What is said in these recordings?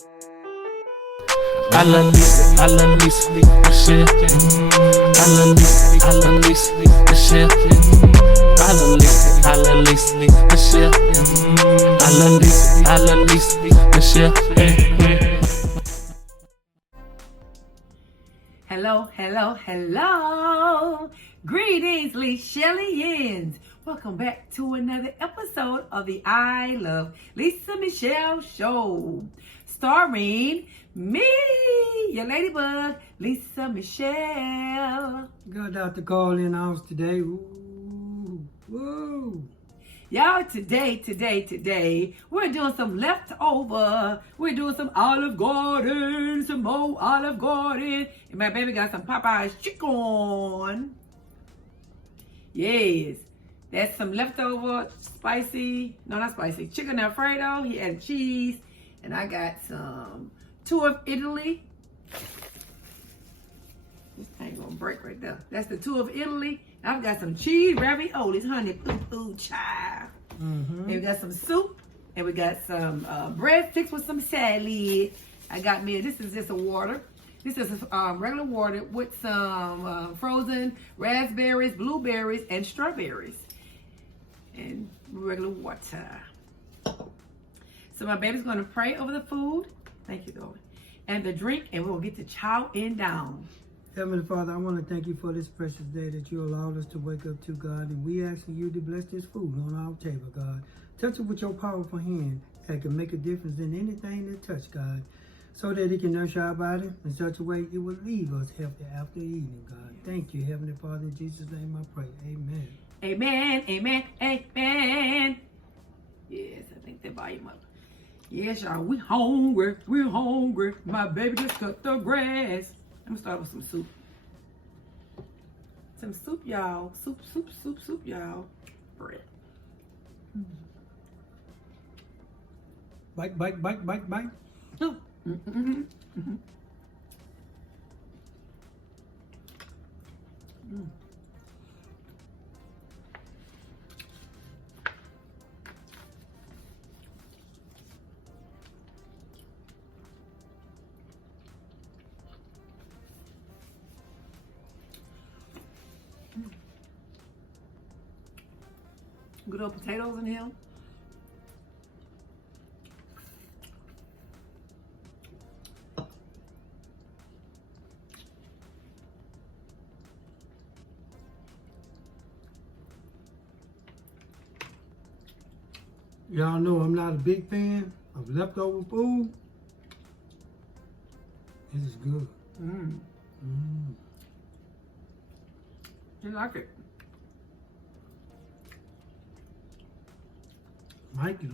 I love Lisa, I love Lisa, Michelle. I love Lisa, I love Lisa, Michelle. I love Lisa, I love Lisa, Michelle. I love Lisa, I love Lisa, Michelle. Hello, hello, hello. Greetings, LiChellians. Welcome back to another episode of the I Love Lisa Michelle Show, starring me, your ladybug, Lisa Michelle. Got Dr. Karl in the house today. Ooh, woo. Y'all, today, we're doing some leftover. We're doing some Olive Garden, some more Olive Garden. And my baby got some Popeyes chicken. Yes, that's some leftover chicken Alfredo. He added cheese. And I got some two of Italy. This thing gonna break right there. That's the two of Italy. I've got some cheese raviolis, honey, poo child. And we got some soup, and we got some breadsticks with some salad. I got me. This is just a water. This is regular water with some frozen raspberries, blueberries, and strawberries, and regular water. So my baby's gonna pray over the food. Thank you, Lord, and the drink, and we'll get to chowing down. Heavenly Father, I want to thank you for this precious day that you allowed us to wake up to, God. And we asking you to bless this food on our table, God. Touch it with your powerful hand that can make a difference in anything that touch, God, so that it can nourish our body in such a way it will leave us healthy after eating, God. Thank you, Heavenly Father. In Jesus' name I pray. Amen. Amen, amen, amen. Yes, I think that volume up. Yes, y'all, we're hungry. My baby just cut the grass. I'm gonna start with some soup. Some soup, y'all. Soup, y'all. Bread. Bite. Oh. Good old potatoes in here. Y'all know I'm not a big fan of leftover food. This is good. You like it? Like it.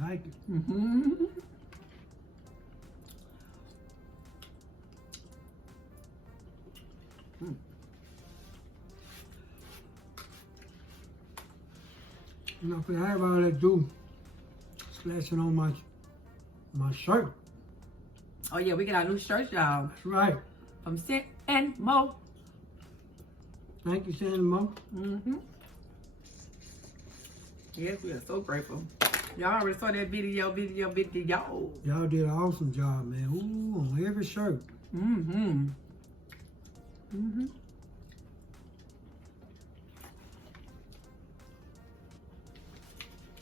You know, if I have all that do, splashing on my shirt. Oh yeah, we got our new shirts, y'all. That's right. From Scent and Mo. Thank you, Santa Mo. Yes, we are so grateful. Y'all already saw that video. Y'all did an awesome job, man. Ooh, on every shirt.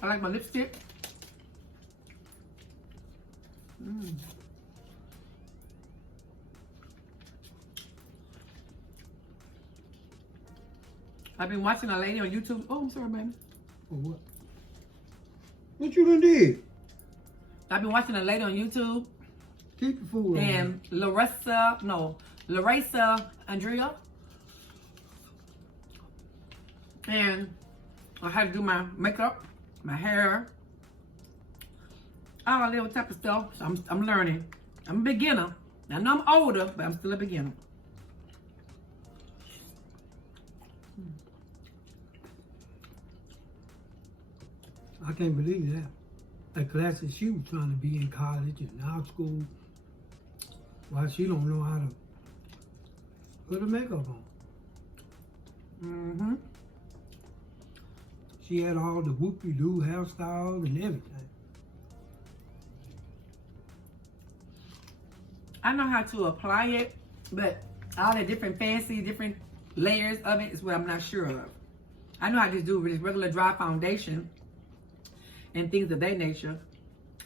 I like my lipstick. I've been watching a lady on YouTube. Oh, I'm sorry, baby. For what? What you done did? I've been watching a lady on YouTube. Keep the food on. And Larissa Andrea. And I had to do my makeup, my hair, all that little type of stuff. So I'm learning. I'm a beginner. I know I'm older, but I'm still a beginner. I can't believe that. That class that she was trying to be in college and now school. Why she don't know how to put her makeup on. She had all the whoopie-doo hairstyles and everything. I know how to apply it, but all the different different layers of it is what I'm not sure of. I know how to just do this regular dry foundation and things of that nature,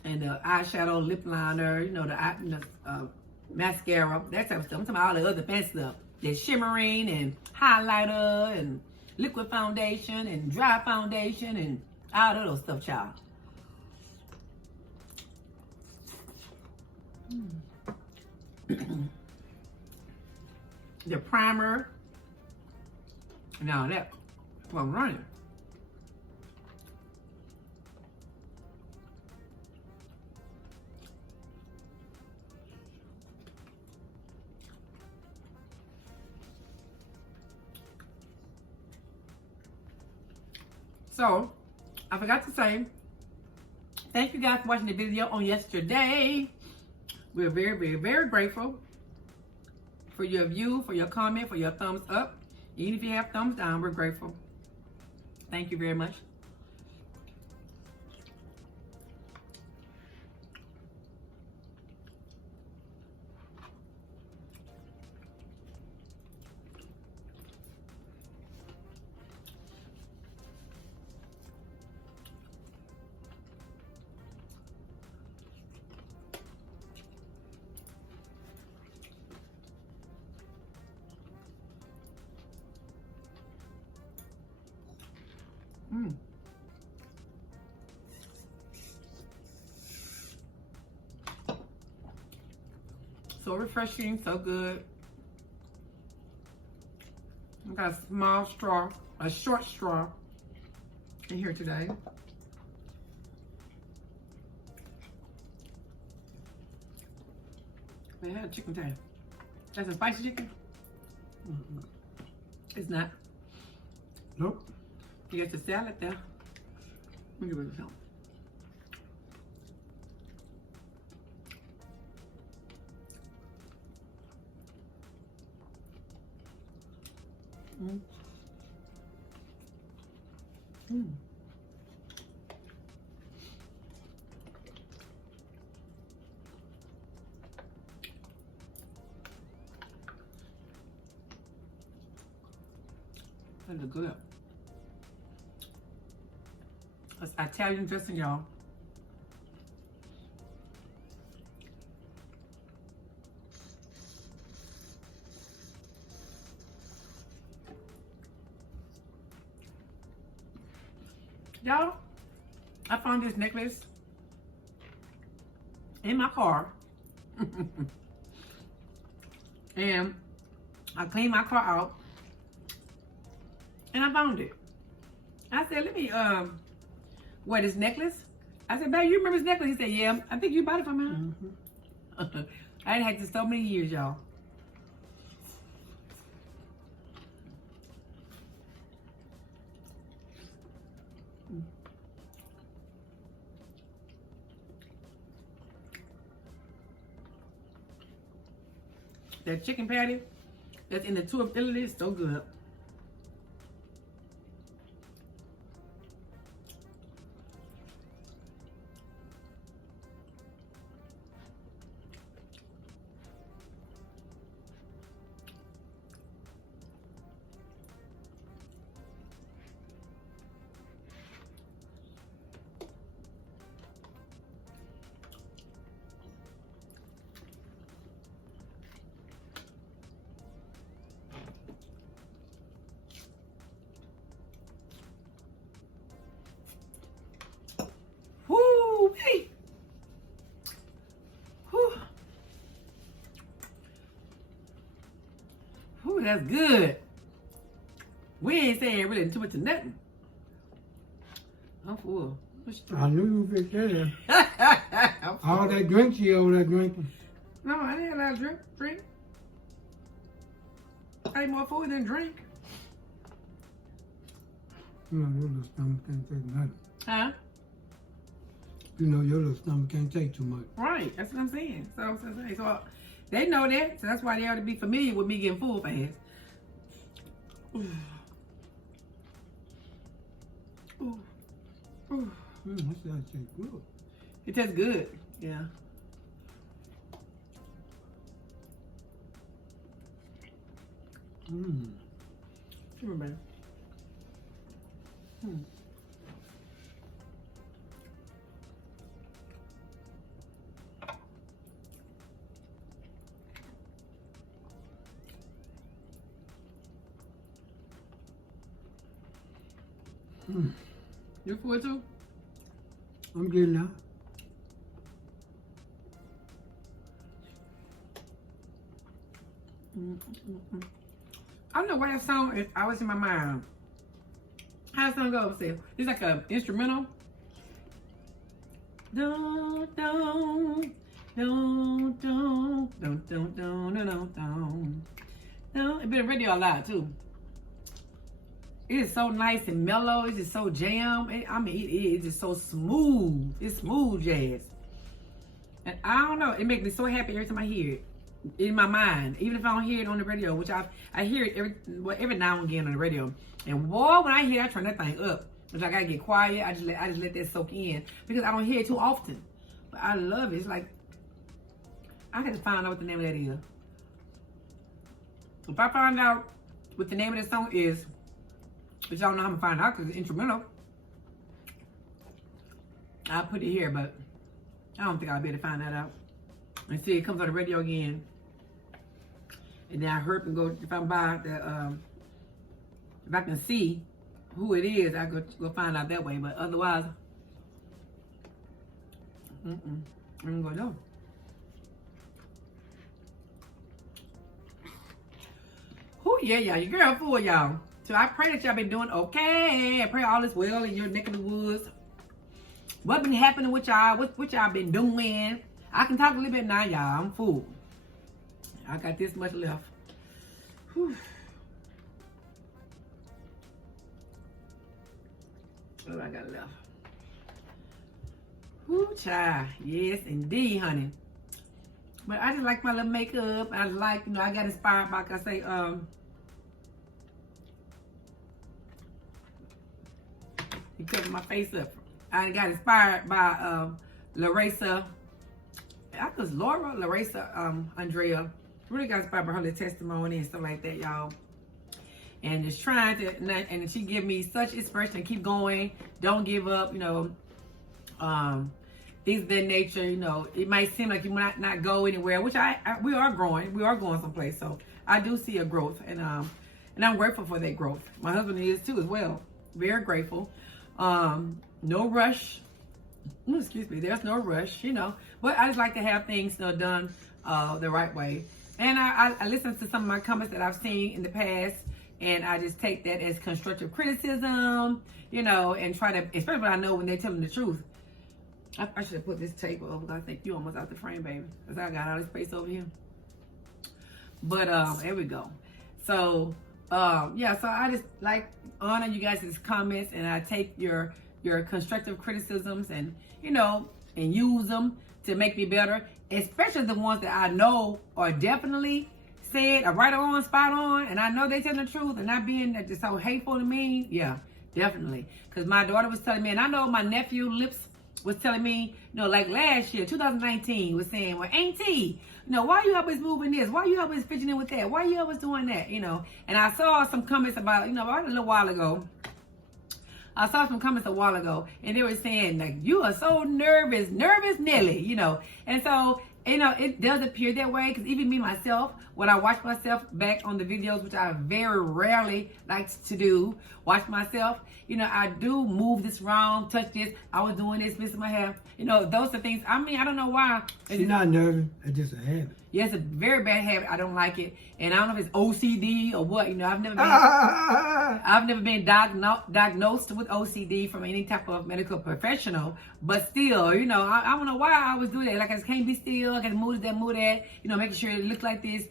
and the eyeshadow, lip liner, you know, the mascara, that type of stuff. I'm talking about all the other fancy stuff. There's shimmering and highlighter and liquid foundation and dry foundation and all of those stuff, child. The primer. Now that's what I'm running. So, I forgot to say, thank you guys for watching the video on yesterday. We're very, very, very grateful for your view, for your comment, for your thumbs up. Even if you have thumbs down, we're grateful. Thank you very much. So refreshing, so good. I got a small straw, a short straw in here today. They had chicken tail. That's a spicy chicken? Mm-hmm. It's not. Nope. You got the salad there. Let me give it a shot. Mm. Mm. That's good. That's Italian dressing, y'all. Y'all, I found this necklace in my car. And I cleaned my car out. And I found it. I said, let me wear this necklace. I said, babe, you remember this necklace? He said, yeah, I think you bought it from me. Mm-hmm. I ain't had this so many years, y'all. That chicken patty that's in the two of Italy is so good. Woo-wee. Whew. Whew, that's good. We ain't saying really too much of nothing. I'm full. I knew you would get that. All that drink you over there drinking. No, I didn't have a lot of drink. I ate more food than drink. You know, your little stomach can't take nothing. Huh? You know, your little stomach can't take too much. Right, that's what I'm saying. So they know that, so that's why they ought to be familiar with me getting full fast. Ooh. Ooh. Ooh. What's that taste good? It tastes good, yeah. Mmm. Come on, baby. You full too? I'm getting that. I don't know why that song is always in my mind. How the song go upstairs? It's like an instrumental. Don't, don't, don't, don't, don't, don't, don't, don't, don't. It's been radio a lot too. It is so nice and mellow. It's just so jam. It's just so smooth. It's smooth jazz. And I don't know. It makes me so happy every time I hear it in my mind. Even if I don't hear it on the radio, which I hear it every now and again on the radio. And boy, when I hear it, I turn that thing up. Which I gotta get quiet. I just let that soak in because I don't hear it too often. But I love it. It's like I had to find out what the name of that is. If I find out what the name of the song is, which I don't know how I'm gonna find out because it's instrumental, I'll put it here, but I don't think I'll be able to find that out. And see, it comes on the radio again. And then I heard and go, if I'm by the, if I can see who it is, I go find out that way. But otherwise, I'm gonna know. Oh yeah, y'all, your girl full, y'all. So I pray that y'all been doing okay. I pray all is well in your neck of the woods. What been happening with y'all? What y'all been doing? I can talk a little bit now, y'all. I'm full. I got this much left. Whew. What I got left? Whoo, child. Yes, indeed, honey. But I just like my little makeup. I like, I got inspired by, like I say, you cover my face up. I got inspired by Larissa. Andrea. Really got inspired by her little testimony and stuff like that, y'all. And just trying to, and she give me such inspiration to keep going. Don't give up, things of that nature. It might seem like you might not go anywhere, which we are growing. We are going someplace. So I do see a growth, and I'm grateful for that growth. My husband is too as well. Very grateful. No rush. Excuse me. There's no rush, But I just like to have things done the right way. And I listen to some of my comments that I've seen in the past, and I just take that as constructive criticism, and try to, especially when I know when they're telling the truth. I should have put this tape over. I think you almost out the frame, baby, because I got all this space over here. But there we go. So yeah, so I just like honor you guys' comments, and I take your constructive criticisms and and use them to make me better, especially the ones that I know are definitely said are right on, spot on, and I know they telling the truth and not being just so hateful to me. Yeah, definitely. Because my daughter was telling me, and I know my nephew Lips was telling me, like last year, 2019, was saying, well, Auntie, why you always moving this? Why you always fidgeting with that? Why you always doing that? And I saw some comments about, about a little while ago. I saw some comments a while ago, and they were saying, like, you are so nervous Nelly, And so, it does appear that way, because even me, myself, when I watch myself back on the videos, which I very rarely like to do, watch myself, I do move this around, touch this, I was doing this, missing my hair. Those are things, I don't know why. She's not nervous, it's just a habit. Yeah, it's a very bad habit. I don't like it. And I don't know if it's OCD or what. I've never been diagnosed with OCD from any type of medical professional. But still, I don't know why I always do that. Like, I just can't be still. I got to move that, making sure it looks like this.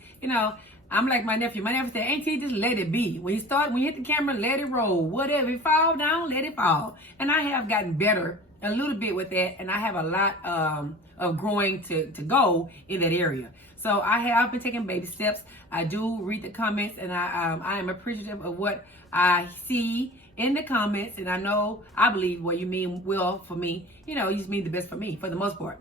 I'm like my nephew. My nephew said, Auntie, just let it be. When you hit the camera, let it roll. Whatever, it fall down, let it fall. And I have gotten better a little bit with that. And I have a lot of growing to go in that area. So I have been taking baby steps. I do read the comments, and I am appreciative of what I see in the comments. And I believe what you mean well for me. You just mean the best for me for the most part.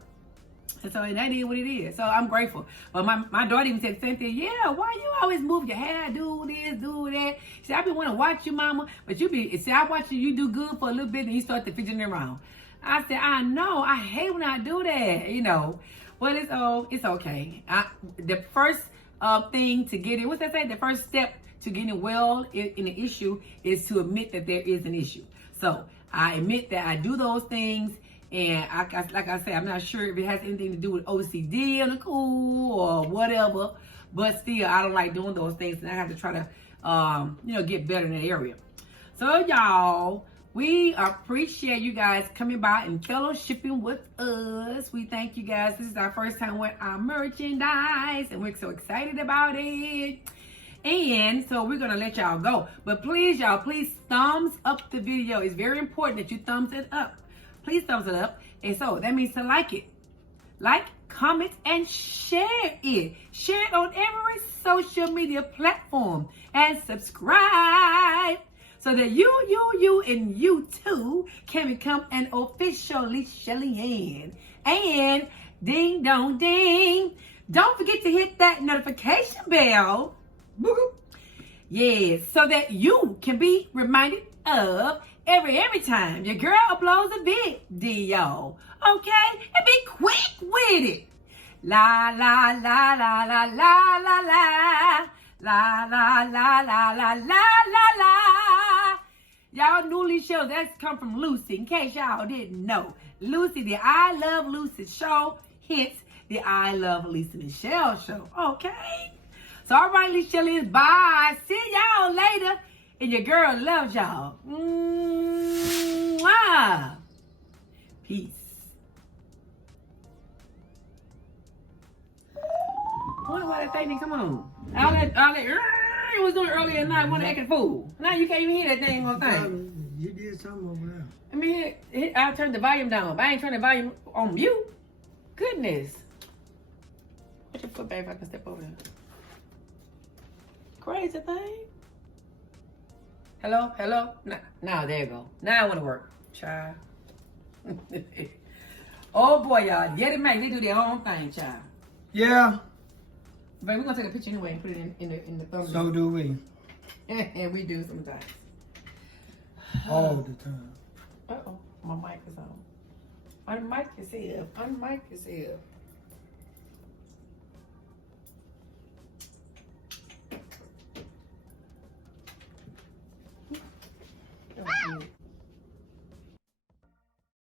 So that is what it is. So I'm grateful. But my daughter even said the same thing. Yeah, why you always move your hair, do this, do that? She said, I been want to watch you, mama. But I watch you do good for a little bit and you start to fidgeting around. I said, I know. I hate when I do that, you know. Well, it's okay. The first thing to get it, what's that say? The first step to getting well in an issue is to admit that there is an issue. So I admit that I do those things. And like I said, I'm not sure if it has anything to do with OCD on the cool or whatever, but still, I don't like doing those things, and I have to try to, get better in that area. So, y'all, we appreciate you guys coming by and fellowshipping with us. We thank you guys. This is our first time with our merchandise, and we're so excited about it. And so we're going to let y'all go. But please, y'all, please thumbs up the video. It's very important that you thumbs it up. Please thumbs it up. And so that means to like it. Like, comment, and share it. Share it on every social media platform. And subscribe. So that you, and you too can become an official LiChellian. And ding dong ding. Don't forget to hit that notification bell. Yes, so that you can be reminded of every time your girl uploads a video, okay? And be quick with it. La la la la la la la la la la la la la la la. Y'all new LiChellians, that's come from Lucy, in case y'all didn't know. Lucy, the I Love Lucy show, hence the I Love Lisa Michelle show, okay? So, all right, LiChellians, bye. See y'all later. And your girl loves y'all. Mwah. Peace. I wonder why that thing didn't come on. All that, it was doing earlier at night, one acting fool. Now you can't even hear that thing on thing. You did something over there. I mean, I turned the volume down, but I ain't turning the volume on mute. Goodness. Put your foot back if I can step over there. Crazy thing. Hello? Now there you go. Now I want to work. Child. Oh boy, y'all. Get it, man. They do their own thing, child. Yeah. But we're going to take a picture anyway and put it in the thumbnail. So do we. And we do sometimes. All the time. Uh-oh. My mic is on. Unmic yourself. Unmic yourself.